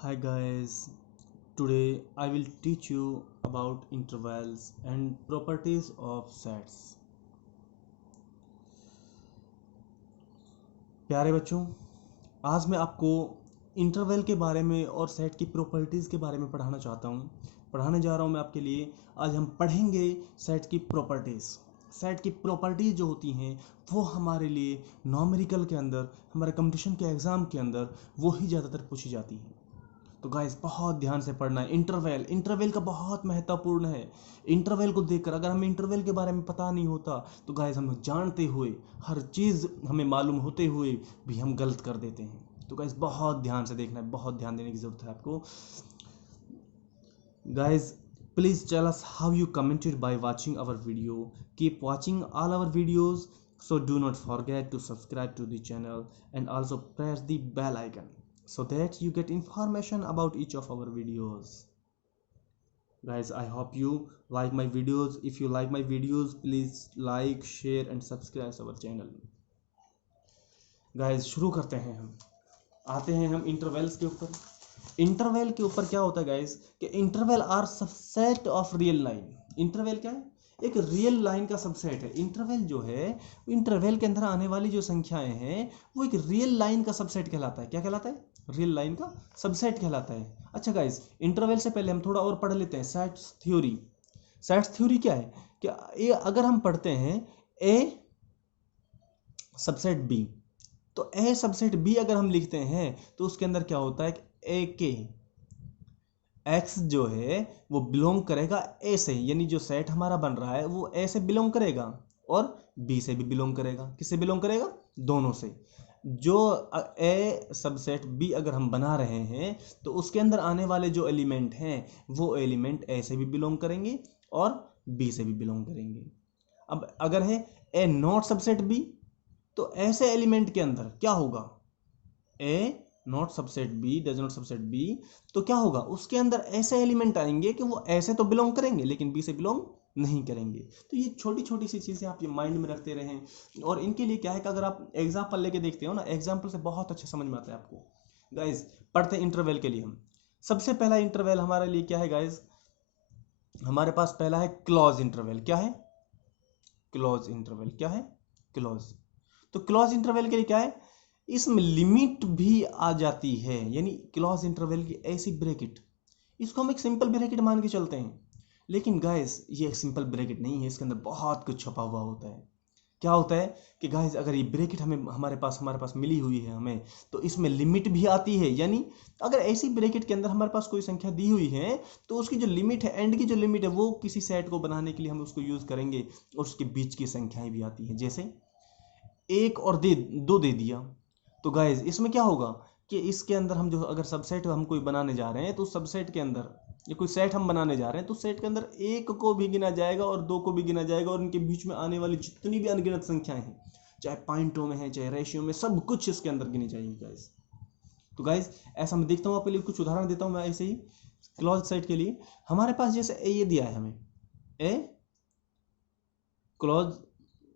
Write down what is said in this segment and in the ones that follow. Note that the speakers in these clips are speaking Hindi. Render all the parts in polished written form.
Hi guys, today I will teach you about intervals and properties of sets. प्यारे बच्चों, आज मैं आपको इंटरवल के बारे में और सेट की प्रॉपर्टीज़ के बारे में पढ़ाना चाहता हूँ। पढ़ाने जा रहा हूँ मैं आपके लिए। आज हम पढ़ेंगे सेट की प्रॉपर्टीज़। सेट की प्रॉपर्टीज़ जो होती हैं वो हमारे लिए नॉमेरिकल के अंदर, हमारे कंपटीशन के एग्ज़ाम के अंदर वो ही ज़्यादातर पूछी जाती हैं। तो गाइस बहुत ध्यान से पढ़ना है। इंटरवल का बहुत महत्वपूर्ण है। इंटरवल को देखकर अगर हमें इंटरवल के बारे में पता नहीं होता तो गाइस हम जानते हुए, हर चीज़ हमें मालूम होते हुए भी हम गलत कर देते हैं। तो गाइस बहुत ध्यान से देखना है, बहुत ध्यान देने की ज़रूरत है आपको। Guys please tell us how you commented by watching our video. Keep watching all our videos, so do not forget to subscribe to the channel and also press the bell icon so that you get information about each of our videos. Guys, I hope you like my videos. If you like my videos, please like, share and subscribe our channel. Guys, शुरू करते हैं। हम आते हैं हम इंटरवल्स के ऊपर। इंटरवल के ऊपर क्या होता है गाइस कि interval are subset of real line. Interval क्या है? एक रियल लाइन का सबसेट है। इंटरवल जो है, इंटरवल के अंदर आने वाली जो संख्याएं हैं वो एक रियल लाइन का सबसेट कहलाता है। क्या कहलाता है? रियल लाइन का सबसेट कहलाता है। अच्छा गाइस, इंटरवल से पहले हम थोड़ा और पढ़ लेते हैं सेट्स थ्योरी। सेट्स थ्योरी क्या है कि ये अगर हम पढ़ते हैं ए सबसेट बी, तो ए सबसेट बी अगर हम लिखते हैं तो उसके अंदर क्या होता है कि ए के एक्स जो है वो बिलोंग करेगा ए से, यानी जो सेट हमारा बन रहा है वो ए से बिलोंग करेगा और बी से भी बिलोंग करेगा। किससे बिलोंग करेगा? दोनों से। जो ए सबसेट बी अगर हम बना रहे हैं तो उसके अंदर आने वाले जो एलिमेंट हैं वो एलिमेंट ए से भी बिलोंग करेंगे और बी से भी बिलोंग करेंगे। अब अगर है ए नॉट सबसेट बी, तो ऐसे एलिमेंट के अंदर क्या होगा? A not subset B, does not subset B, तो क्या होगा? उसके अंदर ऐसे एलिमेंट आएंगे कि वो ऐसे तो बिलोंग करेंगे लेकिन बी से बिलोंग नहीं करेंगे। तो ये छोटी छोटी सी चीज़ें आप ये माइंड में रखते रहें। और इनके लिए क्या है कि अगर आप एग्जाम्पल लेके देखते हो ना, एग्जाम्पल से बहुत अच्छा समझ में आता है आपको। गाइज पढ़ते हैं इंटरवल के लिए। हम सबसे पहला इंटरवल हमारे लिए क्या है गाइज? हमारे पास पहला है क्लॉज इंटरवल। क्या है? Clause interval. क्या है? क्लॉज। तो क्लॉज इंटरवल के लिए क्या है? इसमें लिमिट भी आ जाती है, यानी क्लॉज इंटरवल की ऐसी ब्रैकेट, इसको हम एक सिंपल ब्रैकेट मान के चलते हैं। लेकिन गाइस ये एक सिंपल ब्रैकेट नहीं है, इसके अंदर बहुत कुछ छुपा हुआ होता है। क्या होता है कि गाइस अगर ये ब्रैकेट हमें हमारे पास मिली हुई है हमें, तो इसमें लिमिट भी आती है। यानी अगर ऐसी ब्रैकेट के अंदर हमारे पास कोई संख्या दी हुई है तो उसकी जो लिमिट है, एंड की जो लिमिट है, वो किसी सेट को बनाने के लिए हम उसको यूज करेंगे और उसके बीच की संख्याएं भी आती हैं। जैसे एक और दो दे दिया, तो गाइज इसमें क्या होगा कि इसके अंदर हम जो अगर सबसेट हम कोई बनाने जा रहे हैं तो सबसेट के अंदर, ये कोई सेट हम बनाने जा रहे हैं तो सेट के अंदर एक को भी गिना जाएगा और दो को भी गिना जाएगा और इनके बीच में आने वाली जितनी भी अनगिनत संख्याएं हैं, चाहे पॉइंटों में है चाहे रेशियो में, सब कुछ इसके अंदर गिनी जाएगी गाइज। तो गाइज ऐसा मैं देखता हूँ, आपके लिए कुछ उदाहरण देता हूँ मैं ऐसे ही क्लॉज सेट के लिए। हमारे पास जैसे ए ये दिया है हमें, ए क्लॉज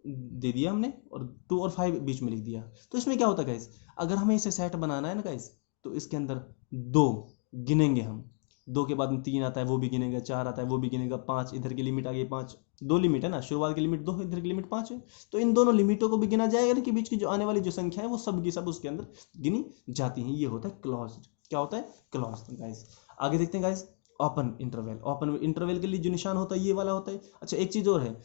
दे दिया हमने और 2 और 5 बीच में लिख दिया। तो इसमें क्या होता है गाइस, अगर हमें इसे सेट बनाना है ना गाइस, तो इसके अंदर दो गिनेंगे हम, दो के बाद में 3 आता है वो भी गिनेगा, 4 आता है वो भी गिनेगा, 5 इधर की लिमिट आ गई, 5 दो लिमिट है ना, शुरुआत की लिमिट 2 है, इधर की लिमिट 5 है, तो इन दोनों लिमिटों को भी गिना जाएगा। इनके बीच की जो आने वाली जो संख्या है वो सब की सब उसके अंदर गिनी जाती हैं। ये होता है क्लॉज। क्या होता है? क्लॉज। गाइस आगे देखते हैं guys, open interval. Open interval के लिए जो निशान होता है ये वाला होता है। अच्छा एक चीज और है,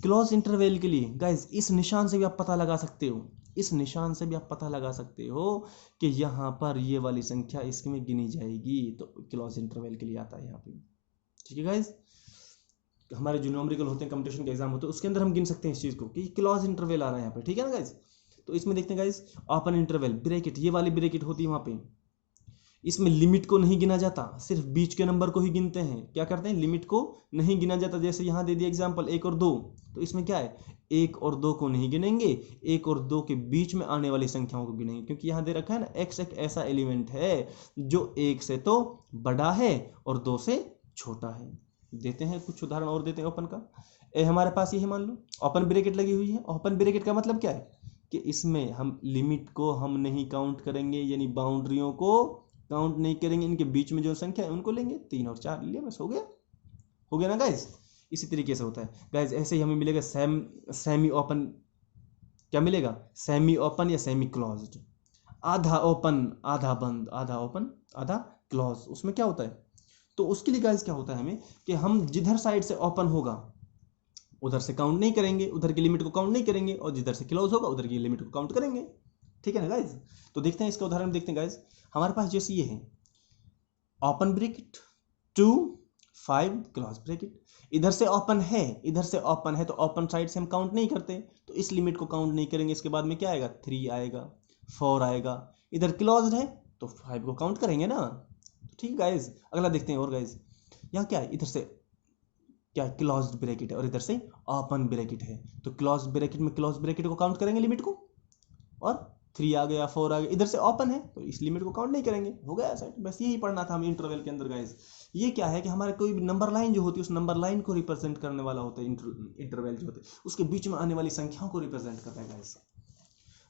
क्लोज इंटरवल के लिए गाइस इस निशान से भी आप पता लगा सकते हो, इस निशान से भी आप पता लगा सकते हो कि यहाँ पर ये वाली संख्या इसमें गिनी जाएगी, तो क्लोज इंटरवल के लिए आता है यहाँ पे। ठीक है गाइस, हमारे जो न्यूमेरिकल होते हैं, कंपटीशन के एग्जाम होते हैं, उसके अंदर हम गिन सकते हैं इस चीज को कि क्लोज इंटरवल आ रहा है यहाँ पे। ठीक है ना गाइस? तो इसमें देखते हैं गाइस, ओपन इंटरवल ब्रैकेट, ये वाली ब्रैकेट होती है वहाँ पे, इसमें लिमिट को नहीं गिना जाता, सिर्फ बीच के नंबर को ही गिनते हैं। क्या करते हैं? लिमिट को नहीं गिना जाता। जैसे यहाँ दे दिया एग्जांपल 1 और 2, तो इसमें क्या है, 1 और 2 को नहीं गिनेंगे, 1 और 2 के बीच में आने वाली संख्याओं को गिनेंगे, क्योंकि यहाँ दे रखा है ना, x एक ऐसा एलिमेंट है जो 1 से तो बड़ा है और 2 से छोटा है। देते हैं कुछ उदाहरण और देते हैं ओपन का। ए हमारे पास ये है, मान लो ओपन ब्रैकेट लगी हुई है। ओपन ब्रैकेट का मतलब क्या है कि इसमें हम लिमिट को हम नहीं काउंट करेंगे, यानी बाउंड्रियों को काउंट नहीं करेंगे, इनके बीच में जो संख्या है उनको लेंगे, 3 और 4 ले लिया, बस हो गया ना गाइज। इसी तरीके से होता है गाइज। ऐसे ही हमें मिलेगा सेमी ओपन, क्या मिलेगा, सेमी ओपन या सेमी क्लोज्ड। आधा ओपन आधा बंद, आधा ओपन आधा क्लोज, उसमें क्या होता है, तो उसके लिए गाइज क्या होता है हमें कि हम जिधर साइड से ओपन होगा उधर से काउंट नहीं करेंगे, उधर की लिमिट को काउंट नहीं करेंगे, और जिधर से क्लोज होगा उधर की लिमिट को काउंट करेंगे। ठीक है ना गाइज। तो देखते हैं इसका उदाहरण, देखते हैं गाइज। हमारे पास जैसे ये है ओपन ब्रैकेट 2 5 क्लोज ब्रैकेट, इधर से ओपन है, इधर से ओपन है, तो ओपन साइड से हम काउंट नहीं करते, तो इस लिमिट को काउंट नहीं करेंगे। इसके बाद में क्या आएगा, 3 आएगा, 4 आएगा। इधर क्लोज है तो 5 को काउंट करेंगे ना। ठीक है गाइज, अगला देखते हैं। और गाइज यहाँ क्या है, इधर से क्या क्लोज्ड ब्रैकेट है और इधर से ओपन ब्रैकेट है, तो क्लोज ब्रैकेट में क्लोज ब्रैकेट को काउंट करेंगे लिमिट को, और 3 आ गया 4 आ गया, इधर से ओपन है तो इस लिमिट को काउंट नहीं करेंगे, हो गया सेट। बस यही पढ़ना था हमें इंटरवल के अंदर गाइस। ये क्या है कि हमारे कोई भी नंबर लाइन जो होती है उस नंबर लाइन को रिप्रेजेंट करने वाला होता है, इंटरवल जो होते हैं उसके बीच में आने वाली संख्याओं को रिप्रेजेंट करता है गाइस।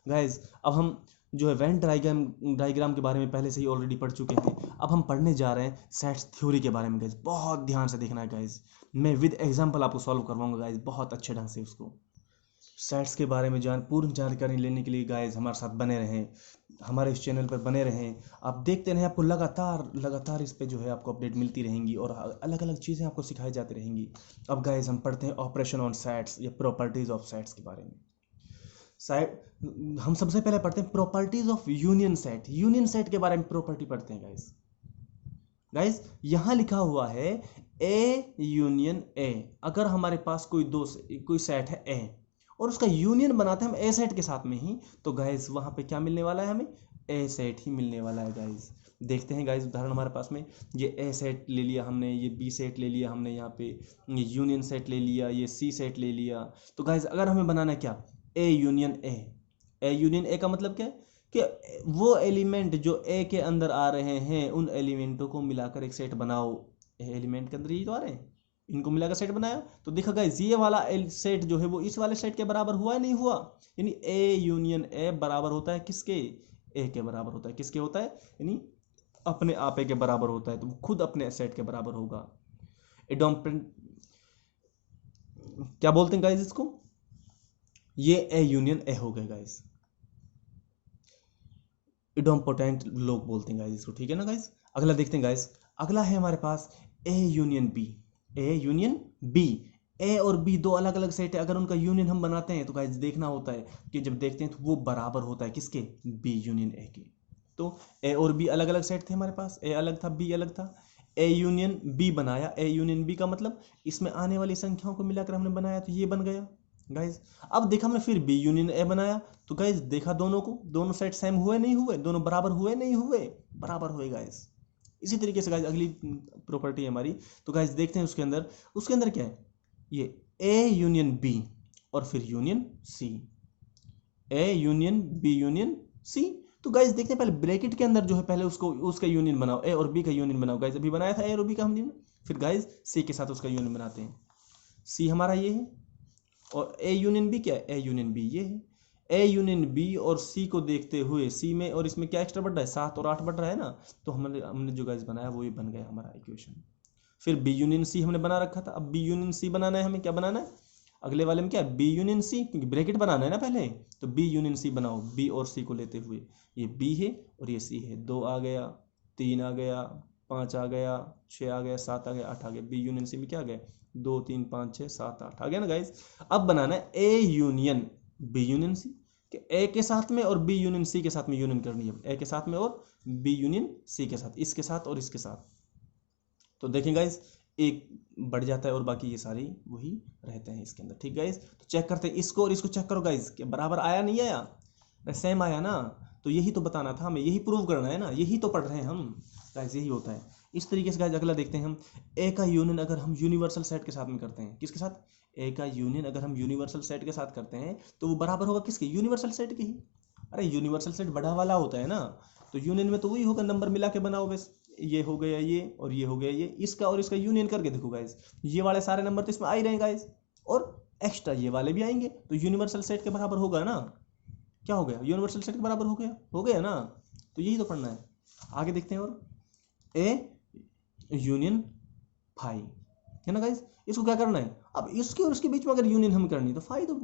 गाइज अब हम जो है वेन डायग्राम के बारे में पहले से ही ऑलरेडी पढ़ चुके हैं। अब हम पढ़ने जा रहे हैं सेट्स थ्योरी के बारे में गाइज। बहुत ध्यान से देखना है गाइज, मैं विद एग्जांपल आपको सॉल्व करवाऊंगा गाइज, बहुत अच्छे ढंग से उसको। सेट्स के बारे में पूर्ण जानकारी लेने के लिए गाइज हमारे साथ बने रहें, हमारे इस चैनल पर बने रहें। आप देखते रहें, आपको लगातार इस पे जो है आपको अपडेट मिलती रहेंगी और अलग अलग चीज़ें आपको सिखाई जाती रहेंगी। अब गाइज हम पढ़ते हैं ऑपरेशन ऑन सेट्स या प्रॉपर्टीज ऑफ सेट्स के बारे में। हम सबसे पहले पढ़ते हैं properties of union set. Union set के बारे में प्रॉपर्टी पढ़ते हैं गाइस यहां लिखा हुआ है ए यूनियन ए। अगर हमारे पास कोई सेट है ए और उसका यूनियन बनाते हैं हम ए सेट के साथ में ही, तो गाइस वहां पे क्या मिलने वाला है, हमें ए सेट ही मिलने वाला है गाइस। देखते हैं गाइस उदाहरण हमारे पास में, ये ए सेट ले लिया हमने, ये बी सेट ले लिया हमने, यहाँ पे ये यूनियन सेट ले लिया, ये सी सेट ले लिया। तो गाइस अगर हमें बनाना क्या, A union A. A union A का मतलब क्या है कि वो एलिमेंट जो ए के अंदर आ रहे हैं उन एलिमेंटों को मिलाकर एक सेट बनाओ। एलिमेंट के अंदर ये तो आ रहे हैं, इनको मिलाकर सेट बनाया, तो देखा गाइस ये वाला सेट जो है वो इस वाले सेट के बराबर हुआ है नहीं हुआ, यानी ए यूनियन ए बराबर होता है किसके, ए के बराबर होता है। किसके होता है, यानी अपने आप ए के बराबर होता है, तो खुद अपने सेट के बराबर होगा। इडोम्पेंट क्या बोलते हैं गाइस इसको, ये ए यूनियन ए हो गए गाइस, इडोम्पोटेंट लोग बोलते हैं गाइस इसको। ठीक है ना गाइस। अगला देखते हैं गाइस, अगला है हमारे पास A union B. A union B, A और बी दो अलग अलग सेट है, अगर उनका यूनियन हम बनाते हैं तो गाइस देखना होता है कि जब देखते हैं तो वो बराबर होता है किसके, बी यूनियन ए के। तो ए और बी अलग अलग सेट थे हमारे पास, ए अलग था बी अलग था, ए यूनियन बी बनाया। ए यूनियन बी का मतलब इसमें आने वाली संख्याओं को मिलाकर हमने बनाया, तो ये बन गया गाइस। अब देखा हमने फिर बी यूनियन ए बनाया, तो गाइस देखा दोनों को, दोनों सेट सेम हुए नहीं हुए, दोनों बराबर हुए नहीं हुए, बराबर हुए गाइस। इसी तरीके से गाइस अगली प्रॉपर्टी है हमारी, तो गाइस देखते हैं उसके अंदर क्या है, ये ए यूनियन बी और फिर union C, A union B union C. तो गाइस देखते हैं पहले ब्रैकेट के अंदर जो है पहले उसका यूनियन बनाओ, ए और बी का यूनियन बनाओ। गाइस अभी बनाया था ए और बी का हमने, फिर गाइस सी के साथ उसका यूनियन बनाते हैं। सी हमारा ये है और ए यूनियन बी क्या है, ए यूनियन बी ये है। ए यूनियन बी और सी को देखते हुए, सी में और इसमें क्या एक्स्ट्रा बढ़ रहा है, 7 और 8 बढ़ रहा है ना, तो हमने जो गाइस बनाया वो ये बन गया हमारा इक्वेशन। फिर बी यूनियन सी हमने बना रखा था, अब बी यूनियन सी बनाना है हमें, क्या बनाना है अगले वाले में, क्या है बी यूनियन सी, क्योंकि ब्रैकेट बनाना है ना पहले, तो बी यूनियन सी बनाओ। बी और सी को लेते हुए, ये बी है और ये सी है, 2 आ गया, 3 आ गया, 5 आ गया, 6 आ गया, 7 आ गया, 8 आ गया। बी यूनियन सी में क्या आ गया, 2 3 5 6 7 8 आ गया ना गाइस। अब बनाना है A union B union C, कि ए के साथ में और बी यूनियन सी के साथ में यूनियन करनी है, ए के साथ में और बी यूनियन सी के साथ, इसके साथ और इसके साथ। तो देखें गाइस एक बढ़ जाता है और बाकी ये सारी वही रहते हैं इसके अंदर। ठीक गाइस, तो चेक करते हैं इसको और इसको चेक करो गाइस, कि बराबर आया नहीं आया, सेम आया ना, तो यही तो बताना था हमें, यही प्रूव करना है ना, यही तो पढ़ रहे हैं हम गाइस, यही होता है। इस तरीके से गाइस अगला देखते हैं हम, ए का यूनियन अगर हम यूनिवर्सल सेट के साथ में करते हैं, किसके साथ, ए का यूनियन अगर हम यूनिवर्सल सेट के साथ करते हैं तो वो बराबर होगा किसके, यूनिवर्सल सेट के ही। अरे यूनिवर्सल सेट बड़ा वाला होता है ना, तो यूनियन में तो वही होगा, नंबर मिला के बनाओ बस, ये हो गया ये और ये हो गया ये, इसका और इसका यूनियन करके देखो गाइस, ये वाले सारे नंबर तो इसमें आ ही रहे गाइस, और एक्स्ट्रा ये वाले भी आएंगे, तो यूनिवर्सल सेट के बराबर होगा ना। क्या हो गया, यूनिवर्सल सेट के बराबर हो गया ना, तो यही तो पढ़ना है। आगे देखते हैं, और ए यूनियन फाई है ना गाइस। इसको क्या करना है, अब इसके और इसके बीच में अगर यूनियन हम करनी तो फाई तो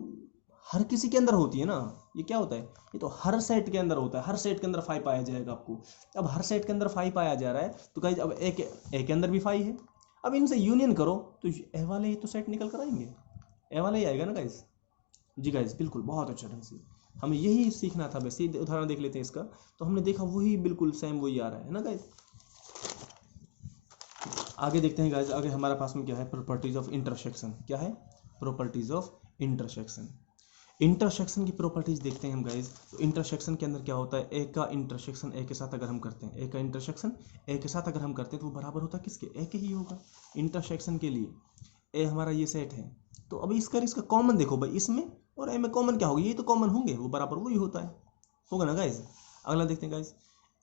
हर किसी के अंदर होती है ना। ये क्या होता है, ये तो हर सेट के अंदर होता है, हर सेट के अंदर फाई पाया जाएगा आपको। अब हर सेट के अंदर फाई पाया जा रहा है तो गाइस अब ए के अंदर भी फाई है। अब इनसे यूनियन करो तो ए वाले ही तो सेट निकल कर आएंगे, ए वाला ही आएगा ना गाइस। जी गाइस बिल्कुल, बहुत अच्छा ढंग से हमें यही सीखना था। वैसे उदाहरण देख लेते हैं इसका, तो हमने देखा वही बिल्कुल सेम वही आ रहा है ना गाइस। आगे देखते हैं गाइस, आगे हमारे पास में क्या है, प्रॉपर्टीज ऑफ इंटरसेक्शन। क्या है, प्रॉपर्टीज ऑफ इंटरसेक्शन। इंटरसेक्शन की प्रॉपर्टीज देखते हैं हम गाइस। तो इंटरसेक्शन के अंदर क्या होता है, ए का इंटरसेक्शन ए के साथ अगर हम करते हैं, ए का इंटरसेक्शन ए के साथ अगर हम करते हैं तो वो बराबर होता है किसके, ए के ही होगा। इंटरसेक्शन के लिए ए हमारा ये सेट है, तो अभी इसका कॉमन देखो भाई, इसमें और ए में कॉमन क्या होगी, ये तो कॉमन होंगे, वो बराबर वही होता है, होगा ना गाइस। अगला देखते हैं गाइस,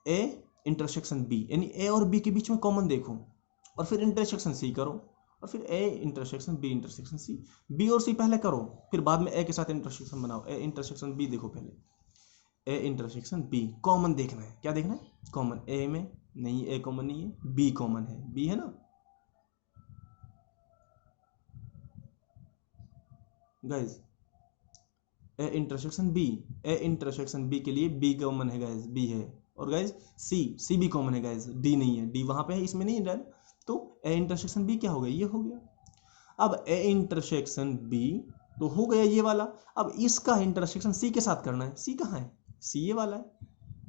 ए इंटरसेक्शन बी, यानी ए और बी के बीच में कॉमन देखो और फिर इंटरसेक्शन सी करो, और फिर A intersection B intersection C. B और सी पहले करो, फिर बाद में ए के साथ इंटरसेक्शन बनाओ। ए इंटरसेक्शन बी देखो पहले, ए इंटरसेक्शन बी कॉमन देखना है। क्या देखना है, कॉमन। ए में नहीं, ए कॉमन नहीं है, बी कॉमन है, बी है ना guys. A intersection B, A intersection B के लिए बी कॉमन है गाइस, बी है। और गाइस सी भी कॉमन है गाइस, डी नहीं है, डी वहां पे है, इसमें नहीं है डाल। तो ए इंटरसेक्शन बी क्या हो गया, ये हो गया। अब ए इंटरसेक्शन बी तो हो गया ये वाला। अब इसका इंटरसेक्शन सी के साथ करना है। सी कहाँ है, सी ये वाला है,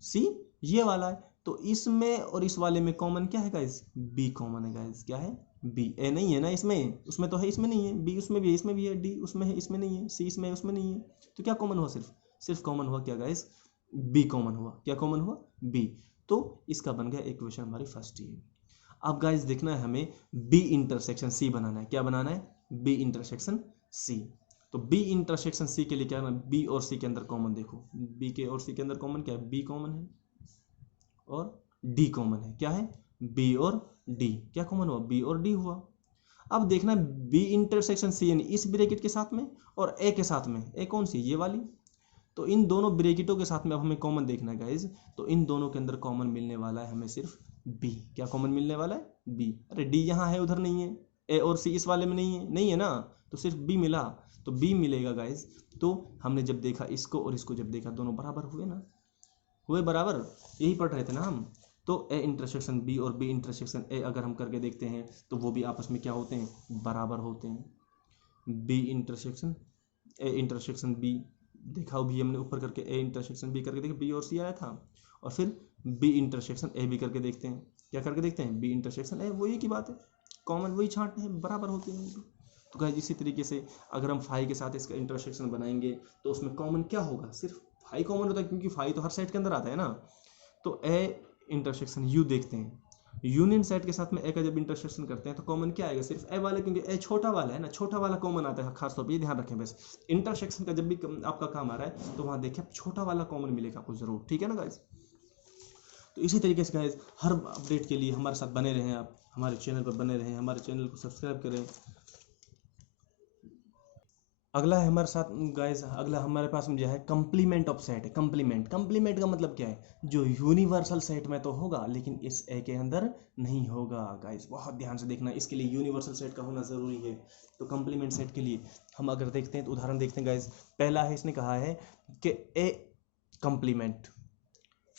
सी ये वाला है। तो इसमें और इस वाले में कॉमन क्या है गाइस, बी कॉमन है गाइस। क्या है, बी। ए नहीं है ना इसमें, उसमें तो है, इसमें नहीं है। बी उसमें भी है, इसमें भी है। डी उसमें है, इसमें नहीं है। सी इसमें है, उसमें नहीं है। तो क्या कॉमन हुआ, सिर्फ कॉमन हुआ क्या गाइस, बी कॉमन हुआ। क्या कॉमन हुआ, बी। तो इसका बन गया इक्वेशन हमारी फर्स्ट ही। अब गाइस देखना है हमें बी इंटरसेक्शन सी बनाना है। क्या बनाना है, बी इंटरसेक्शन सी। तो बी इंटरसेक्शन सी के लिए क्या करना है, बी और सी के अंदर कॉमन देखो। बी के और सी के अंदर कॉमन क्या है, बी कॉमन है और डी कॉमन है। क्या है, बी और डी। क्या कॉमन हुआ, बी और डी हुआ। अब देखना बी इंटरसेक्शन सी यानी इस ब्रैकेट के साथ में और ए के साथ में, ए कौन सी, ये वाली। तो इन दोनों ब्रैकेटों के साथ में अब हमें कॉमन देखना है गाइज। तो इन दोनों के अंदर कॉमन मिलने वाला है हमें सिर्फ बी। क्या कॉमन मिलने वाला है, बी। अरे डी यहाँ है, उधर नहीं है। ए और सी इस वाले में नहीं है ना, तो सिर्फ बी मिला, तो बी मिलेगा गाइज। तो हमने जब देखा इसको और इसको, जब देखा दोनों बराबर हुए ना, हुए बराबर, यही पढ़ रहे थे ना हम। तो ए इंटरसेक्शन बी और बी इंटरसेक्शन ए अगर हम करके देखते हैं तो वो भी आपस में क्या होते हैं, बराबर होते हैं। B intersection A intersection B देखा भी हमने ऊपर करके, ए इंटरसेक्शन बी करके देखे, बी और सी आया था। और फिर बी इंटरसेक्शन ए भी करके देखते हैं। क्या करके देखते हैं, बी इंटरसेक्शन ए, वही की बात है, कॉमन वही छांटते हैं, बराबर होते हैं। तो गाइस इसी तरीके से अगर हम फाई के साथ इसका इंटरसेक्शन बनाएंगे तो उसमें कॉमन क्या होगा, सिर्फ फाई कॉमन होता है, क्योंकि फाई तो हर सेट के अंदर आता है ना। तो ए इंटरसेक्शन यू देखते हैं, यूनियन सेट के साथ में ए का जब इंटरसेक्शन करते हैं तो कॉमन क्या आएगा, सिर्फ ए वाले, क्योंकि ए छोटा वाला है ना, छोटा वाला कॉमन आता है खास तौर पे, ये ध्यान रखें। बस इंटरसेक्शन का जब भी आपका काम आ रहा है तो वहां देखिए छोटा वाला कॉमन मिलेगा आपको जरूर, ठीक है ना गाइस। तो इसी तरीके से गाइस हर अपडेट के लिए हमारे साथ बने रहें, आप हमारे चैनल पर बने रहें, हमारे चैनल को सब्सक्राइब करें। अगला है हमारे साथ गाइस, अगला हमारे पास में जो है कंप्लीमेंट ऑफ सेट है। कंप्लीमेंट का मतलब क्या है, जो यूनिवर्सल सेट में तो होगा लेकिन इस ए के अंदर नहीं होगा गाइस। बहुत ध्यान से देखना, इसके लिए यूनिवर्सल सेट का होना जरूरी है। तो कंप्लीमेंट सेट के लिए हम अगर देखते हैं तो उदाहरण देखते हैं गाइस। पहला है, इसने कहा है कि ए कंप्लीमेंट,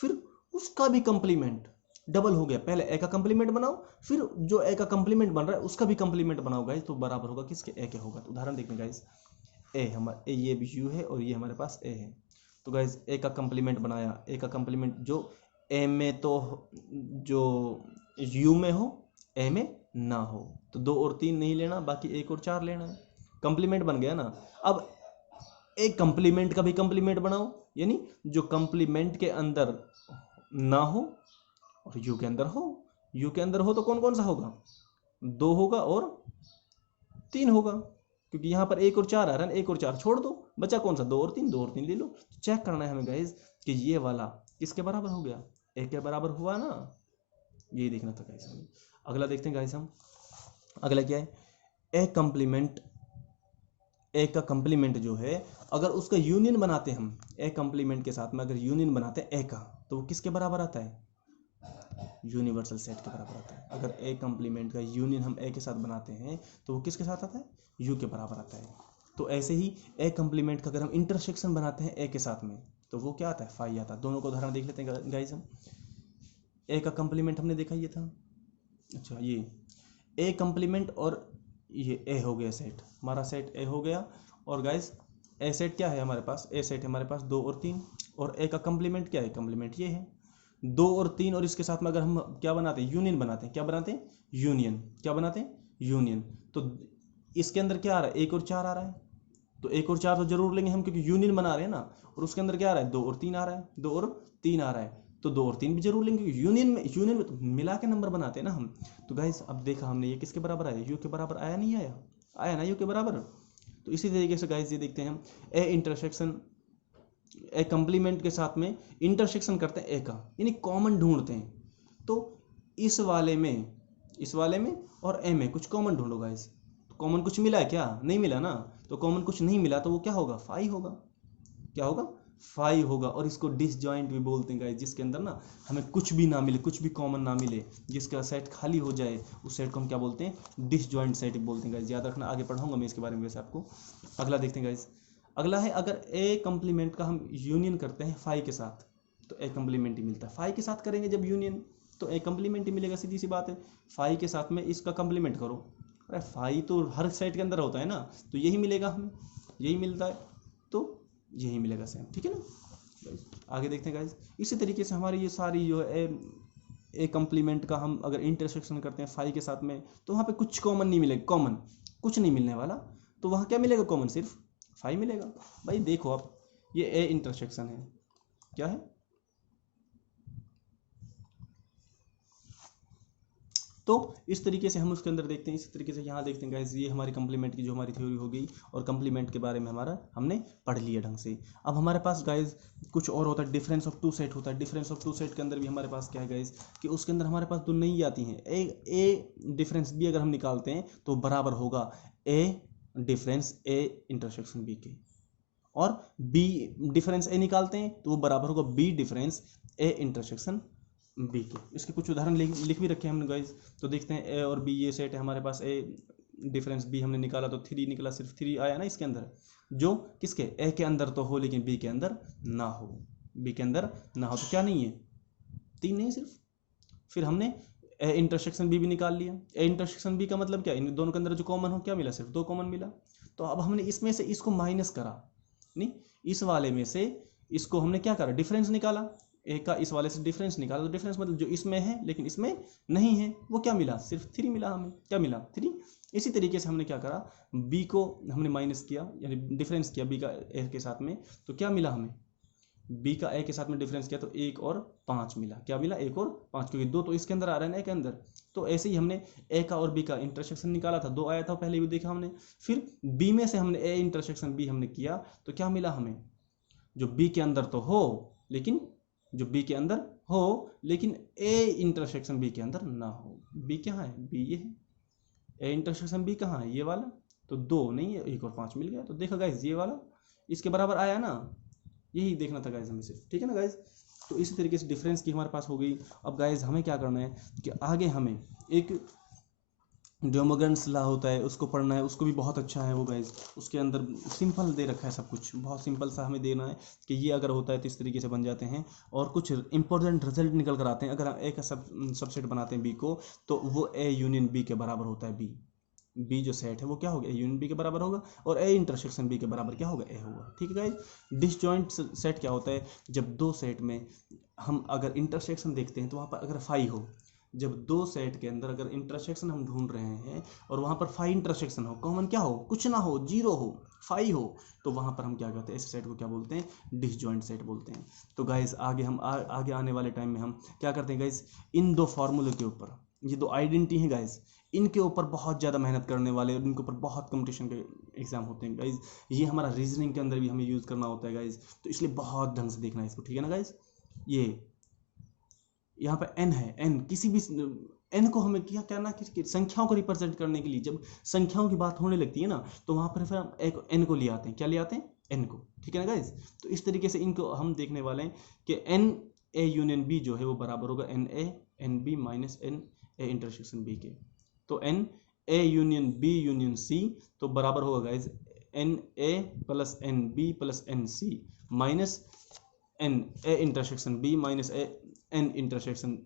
फिर उसका भी कंप्लीमेंट, डबल हो गया। पहले ए का कंप्लीमेंट बनाओ, फिर जो ए का कंप्लीमेंट बन रहा है उसका भी कंप्लीमेंट बनाओ गाइस, तो बराबर होगा किसके, ए के होगा। तो उदाहरण देखते हैं गाइस, ए हमारा ये भी यू है और ये हमारे पास ए है। तो गाइज ए का कंप्लीमेंट बनाया, ए का कंप्लीमेंट जो ए में तो जो यू में हो, ए में ना हो, तो 2 और 3 नहीं लेना, बाकी 1 और 4 लेना है। कंप्लीमेंट बन गया ना। अब एक कंप्लीमेंट का भी कंप्लीमेंट बनाओ, यानी जो कंप्लीमेंट के अंदर ना हो और यू के अंदर हो। यू के अंदर हो तो कौन कौन सा होगा, 2 होगा और 3 होगा, क्योंकि यहाँ पर 1 और 4 आ रहा है ना, 1 और 4 छोड़ दो, बचा कौन सा, 2 और 3, 2 और 3 ले लो। चेक करना है हमें गाइज कि ये वाला किसके बराबर हो गया, ए के बराबर हुआ ना, ये देखना था गाइज हमें। अगला देखते हैं गाइज हम, अगला क्या है, ए कंप्लीमेंट, ए का कंप्लीमेंट जो है अगर उसका यूनियन बनाते हम, ए कंप्लीमेंट के साथ में अगर यूनियन बनाते हैं ए का, तो वो किसके बराबर आता है, यूनिवर्सल सेट के बराबर आता है। अगर ए कम्प्लीमेंट का यूनियन हम ए के साथ बनाते हैं तो वो किसके साथ आता है, यू के बराबर आता है। तो ऐसे ही ए कम्प्लीमेंट का अगर हम इंटरसेक्शन बनाते हैं ए के साथ में तो वो क्या आता है, फाई आता है। दोनों को उदाहरण देख लेते हैं गाइस हम। ए का कम्प्लीमेंट हमने देखा ये था, अच्छा ये ए कम्प्लीमेंट और ये ए हो गया सेट, हमारा सेट ए हो गया। और गाइस ए सेट क्या है हमारे पास, ए सेट है हमारे पास 2 और 3, और ए का कम्प्लीमेंट क्या है, कम्प्लीमेंट ये है 2 और 3। और इसके साथ में अगर हम क्या बनाते हैं, यूनियन बनाते हैं, क्या बनाते हैं, यूनियन, क्या बनाते हैं, यूनियन। तो इसके अंदर क्या आ रहा है, 1 और 4 आ रहा है, तो 1 और 4 तो जरूर लेंगे हम क्योंकि यूनियन बना रहे हैं ना। और उसके अंदर क्या आ रहा है, 2 और 3 आ रहा है, 2 और 3 आ रहा है, तो 2 और 3 भी जरूर लेंगे क्योंकि यूनियन में तो मिला के नंबर बनाते हैं ना हम। तो गाइस अब देखा हमने ये किसके बराबर आया, यू के बराबर आया, नहीं आया, आया ना यू के बराबर। तो इसी तरीके से गाइस ये देखते हैं हम ए इंटरसेक्शन ए कम्प्लीमेंट के साथ में इंटरसेक्शन करते हैं ए का, यानी कॉमन ढूंढते हैं। तो इस वाले में और ए में कुछ कॉमन ढूंढो गाइस। कॉमन कुछ मिला है क्या, नहीं मिला ना। तो कॉमन कुछ नहीं मिला तो वो क्या होगा, फाई होगा, क्या होगा, फाई होगा। और इसको डिसजॉइंट भी बोलते हैं गाइस, जिसके अंदर ना हमें कुछ भी ना मिले, कुछ भी कॉमन ना मिले, जिसका सेट खाली हो जाए उस सेट को हम क्या बोलते हैं, डिसजॉइंट सेट बोलते हैं गाइस। याद रखना, आगे पढ़ाऊंगा मैं इसके बारे में वैसे आपको। अगला देखते हैं गाइस, अगला है अगर ए कम्प्लीमेंट का हम यूनियन करते हैं फाई के साथ तो ए कम्प्लीमेंट ही मिलता है। फाई के साथ करेंगे जब यूनियन तो ए कम्प्लीमेंट ही मिलेगा, सीधी सी बात है। फाई के साथ में इसका कम्प्लीमेंट करो, अरे फाई तो हर सेट के अंदर होता है ना, तो यही मिलेगा हमें, यही मिलता है, तो यही मिलेगा सेम, ठीक है ना। आगे देखते हैं गाइस, इसी तरीके से हमारी ये सारी जो है ए कम्प्लीमेंट का हम अगर इंटरसेक्शन करते हैं फाई के साथ में तो वहाँ पे कुछ कॉमन नहीं मिलेगा, कॉमन कुछ नहीं मिलने वाला। तो वहाँ क्या मिलेगा, कॉमन सिर्फ फाई मिलेगा। भाई देखो आप, ये ए इंटरसेक्शन है, क्या है, तो इस तरीके से हम उसके अंदर देखते हैं। इसी तरीके से यहाँ देखते हैं गाइस, ये हमारी कम्प्लीमेंट की जो हमारी थ्योरी हो गई और कम्प्लीमेंट के बारे में हमारा हमने पढ़ लिया ढंग से। अब हमारे पास गाइस कुछ और होता है, डिफरेंस ऑफ टू सेट होता है। डिफरेंस ऑफ टू सेट के अंदर भी हमारे पास क्या है गाइस, कि उसके अंदर हमारे पास दो नहीं आती हैं। ए डिफरेंस बी अगर हम निकालते हैं तो बराबर होगा ए डिफरेंस ए इंटरसेक्शन बी के, और बी डिफरेंस ए निकालते हैं तो वो बराबर होगा B difference A intersection B के। इसके कुछ उदाहरण लिख भी रखे हैं हमने गाइस। तो देखते हैं ए और बी ये सेट है हमारे पास, ए डिफरेंस बी हमने निकाला तो 3 निकला, सिर्फ 3 आया ना इसके अंदर, जो किसके, ए के अंदर तो हो लेकिन बी के अंदर ना हो, बी के अंदर ना हो तो क्या नहीं है, 3 नहीं सिर्फ। फिर हमने ए इंटरसेक्शन बी भी निकाल लिया। ए इंटरसेक्शन बी का मतलब क्या, इन दोनों के अंदर जो कॉमन हो क्या मिला, सिर्फ 2 कॉमन मिला। तो अब हमने इसमें से इसको माइनस करा, नहीं इस वाले में से इसको हमने क्या करा, डिफरेंस निकाला, ए का इस वाले से डिफरेंस निकाला। तो डिफरेंस मतलब जो इसमें है लेकिन इसमें नहीं है, वो क्या मिला, सिर्फ 3 मिला हमें, क्या मिला, 3। इसी तरीके से हमने क्या करा, बी को हमने माइनस किया, यानी डिफरेंस किया बी का ए के साथ में, तो क्या मिला हमें, बी का ए के साथ में डिफरेंस किया तो 1 और 5 मिला, क्या मिला, 1 और 5, क्योंकि 2 तो इसके अंदर आ रहा है ना ए के अंदर। तो ऐसे ही हमने ए का और बी का इंटरसेक्शन निकाला था, 2 आया था पहले भी देखा हमने। फिर बी में से हमने ए इंटरसेक्शन बी हमने किया तो क्या मिला हमें, जो बी के अंदर तो हो लेकिन जो बी के अंदर हो लेकिन ए इंटरसेक्शन बी के अंदर ना हो। बी क्या है, बी ये है, ए इंटरसेक्शन बी कहाँ है, ये वाला, तो 2 नहीं है, 1 और 5 मिल गया। तो देखा गाइस ये वाला इसके बराबर आया ना, यही देखना था गाइस हमें सिर्फ, ठीक है ना गाइस। तो इसी तरीके से डिफरेंस की हमारे पास हो गई। अब गाइस हमें क्या करना है कि आगे हमें एक डेमोग्रेंस लॉ होता है उसको पढ़ना है, उसको भी बहुत अच्छा है वो गाइस। उसके अंदर सिंपल दे रखा है सब कुछ, बहुत सिंपल सा हमें देना है कि ये अगर होता है तो इस तरीके से बन जाते हैं और कुछ इंपॉर्टेंट रिजल्ट निकल कर आते हैं। अगर हम ए का सबसेट बनाते हैं बी को तो वो ए यूनियन बी के बराबर होता है। बी जो सेट है वो क्या होगा, ए यूनियन बी के बराबर होगा, और ए इंटरसेक्शन बी के बराबर क्या होगा, ए होगा, ठीक है गाइस। डिसजॉइंट सेट क्या होता है, जब 2 सेट में हम अगर इंटरसेक्शन देखते हैं तो वहाँ पर अगर फाई हो, जब 2 सेट के अंदर अगर इंटरसेक्शन हम ढूंढ रहे हैं और वहाँ पर फाई इंटरसेक्शन हो, कॉमन क्या हो, कुछ ना हो, 0 हो, फाई हो, तो वहाँ पर हम क्या कहते हैं, ऐसे सेट को क्या बोलते हैं, डिसजॉइंट सेट बोलते हैं। तो गाइस आगे हम आगे आने वाले टाइम में हम क्या करते हैं गाइस, इन 2 फार्मूले के ऊपर, ये 2 आइडेंटिटी हैं गाइस, इनके ऊपर बहुत ज़्यादा मेहनत करने वाले और इनके ऊपर बहुत कंपटीशन के एग्जाम होते हैं गाइस। ये हमारा रीजनिंग के अंदर भी हमें यूज़ करना होता है गाइस, तो इसलिए बहुत ढंग से देखना है इसको, ठीक है ना गाइस। ये यहाँ पे n है, n किसी भी n को हमें क्या करना कि संख्याओं को रिप्रेजेंट करने के लिए जब संख्याओं की बात होने लगती है ना तो वहाँ पर फिर हम एक n को ले आते हैं, क्या ले आते हैं, n को, ठीक है ना गाइस। तो इस तरीके से इनको हम देखने वाले हैं कि n a यूनियन b जो है वो बराबर होगा n a n B minus n A intersection B के। तो n A union B union C तो बराबर होगा guys n A plus n B plus n C minus n A intersection B minus n intersection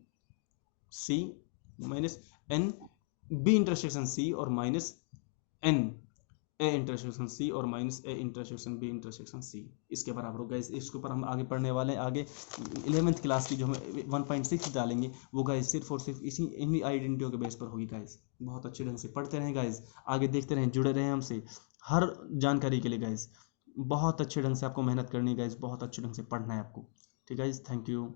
C minus n B intersection C और minus n A intersection C और minus A intersection B intersection C इसके बराबर होगा। इसके ऊपर हम आगे पढ़ने वाले हैं। आगे 11th क्लास की जो हमें 1.6 डालेंगे वो गाइस सिर्फ और सिर्फ इसी इन्हीं आइडेंटिटियों के बेस पर होगी गाइस। बहुत अच्छे ढंग से पढ़ते रहें गाइस, आगे देखते रहें, जुड़े रहें हमसे हर जानकारी के लिए गाइस। बहुत अच्छे ढंग से आपको मेहनत करनी है गाइस, बहुत अच्छे ढंग से पढ़ना है आपको। ठीक है गाइस, थैंक यू।